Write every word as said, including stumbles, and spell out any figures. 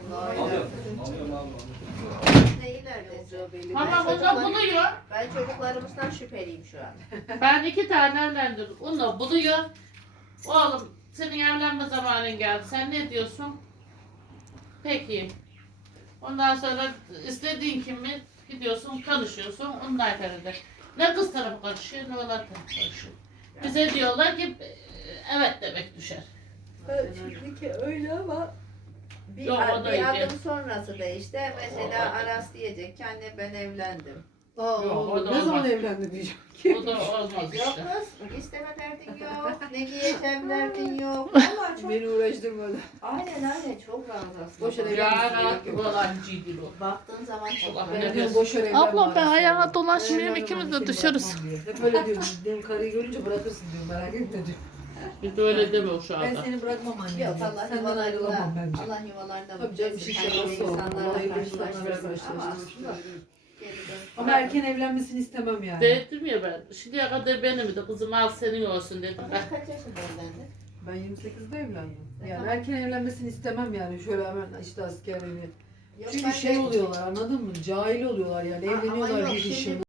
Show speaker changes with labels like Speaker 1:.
Speaker 1: Alıyorum.
Speaker 2: Ne ileride?
Speaker 3: Tamam o da buluyor.
Speaker 2: Ben çocuklarımızdan şüpheliyim şu an.
Speaker 3: Ben iki tane evlendirdim. Onu buluyor. Oğlum senin evlenme zamanın geldi. Sen ne diyorsun? Peki. Ondan sonra istediğin kimi gidiyorsun, tanışıyorsun. Onlar tarafı. Ne kız tarafı karışıyor ne oğlan tarafı karışıyor. Bize diyorlar ki evet demek düşer.
Speaker 2: Şimdiki öyle ama bir,
Speaker 3: Yok, o da
Speaker 2: bir
Speaker 3: iyi.
Speaker 2: adım sonrası da işte mesela Aras diyecek ki anne ben evlendim.
Speaker 4: Aa,
Speaker 3: Yok, o da
Speaker 4: ne zaman
Speaker 3: olmaz.
Speaker 4: evlendi diyeceğim ki.
Speaker 3: O da olmaz
Speaker 2: Yok
Speaker 3: işte.
Speaker 2: kız isteme derdin yok. Ne giyeceğim derdin yok. Vallahi çok
Speaker 4: Beni uğraştırmadı.
Speaker 2: aynen aynen çok rahat aslında.
Speaker 4: Boş yere
Speaker 3: Ya
Speaker 4: evlenmesin,
Speaker 3: rahat
Speaker 4: gerek yok.
Speaker 3: olan cidir o.
Speaker 2: Baktığın zaman çok
Speaker 3: Allah
Speaker 2: rahat.
Speaker 4: Ben diyorum boş yere evlenme.
Speaker 5: Abla ben
Speaker 4: arasında.
Speaker 5: ayağa dolaşmayayım
Speaker 4: Evlenmem
Speaker 5: ikimiz
Speaker 4: hani
Speaker 5: de
Speaker 4: seni
Speaker 5: dışarız.
Speaker 4: bırakmam diyor. Hep öyle diyorum. Benim karıyı görünce bırakırsın diyorum. Merak etme diyor.
Speaker 3: Bir de öyle deme o şu
Speaker 4: Ben
Speaker 3: anda.
Speaker 4: seni bırakmam anne.
Speaker 2: Yok
Speaker 4: diyor.
Speaker 2: Allah
Speaker 4: Senden ayrılamam
Speaker 2: yuvalarında,
Speaker 4: bence.
Speaker 2: Allah yuvalarında
Speaker 4: Tabii canım bir şey
Speaker 2: Kendi
Speaker 4: olsa o.
Speaker 2: insanlarla
Speaker 4: Allah evli insanlarla
Speaker 2: karşılaştırsın ama
Speaker 4: karşılaştırsın.
Speaker 2: aslında geride-
Speaker 4: Ama erken evlenmesini istemem yani.
Speaker 3: Dedim ya ben. Şimdiye kadar benim de kızım al senin olsun dedim.
Speaker 2: Aras kaç yaşında evlendi?
Speaker 4: Ben yirmi sekizde evlendim. Yani erken evlenmesini istemem yani. Şöyle hemen işte askerliğini.
Speaker 2: Yok,
Speaker 4: Çünkü
Speaker 2: ben
Speaker 4: şey
Speaker 2: de-
Speaker 4: oluyorlar anladın mı? Cahil oluyorlar yani.
Speaker 2: Aa, ama
Speaker 4: Evleniyorlar
Speaker 2: yok,
Speaker 4: bir
Speaker 2: şimdi
Speaker 4: işin.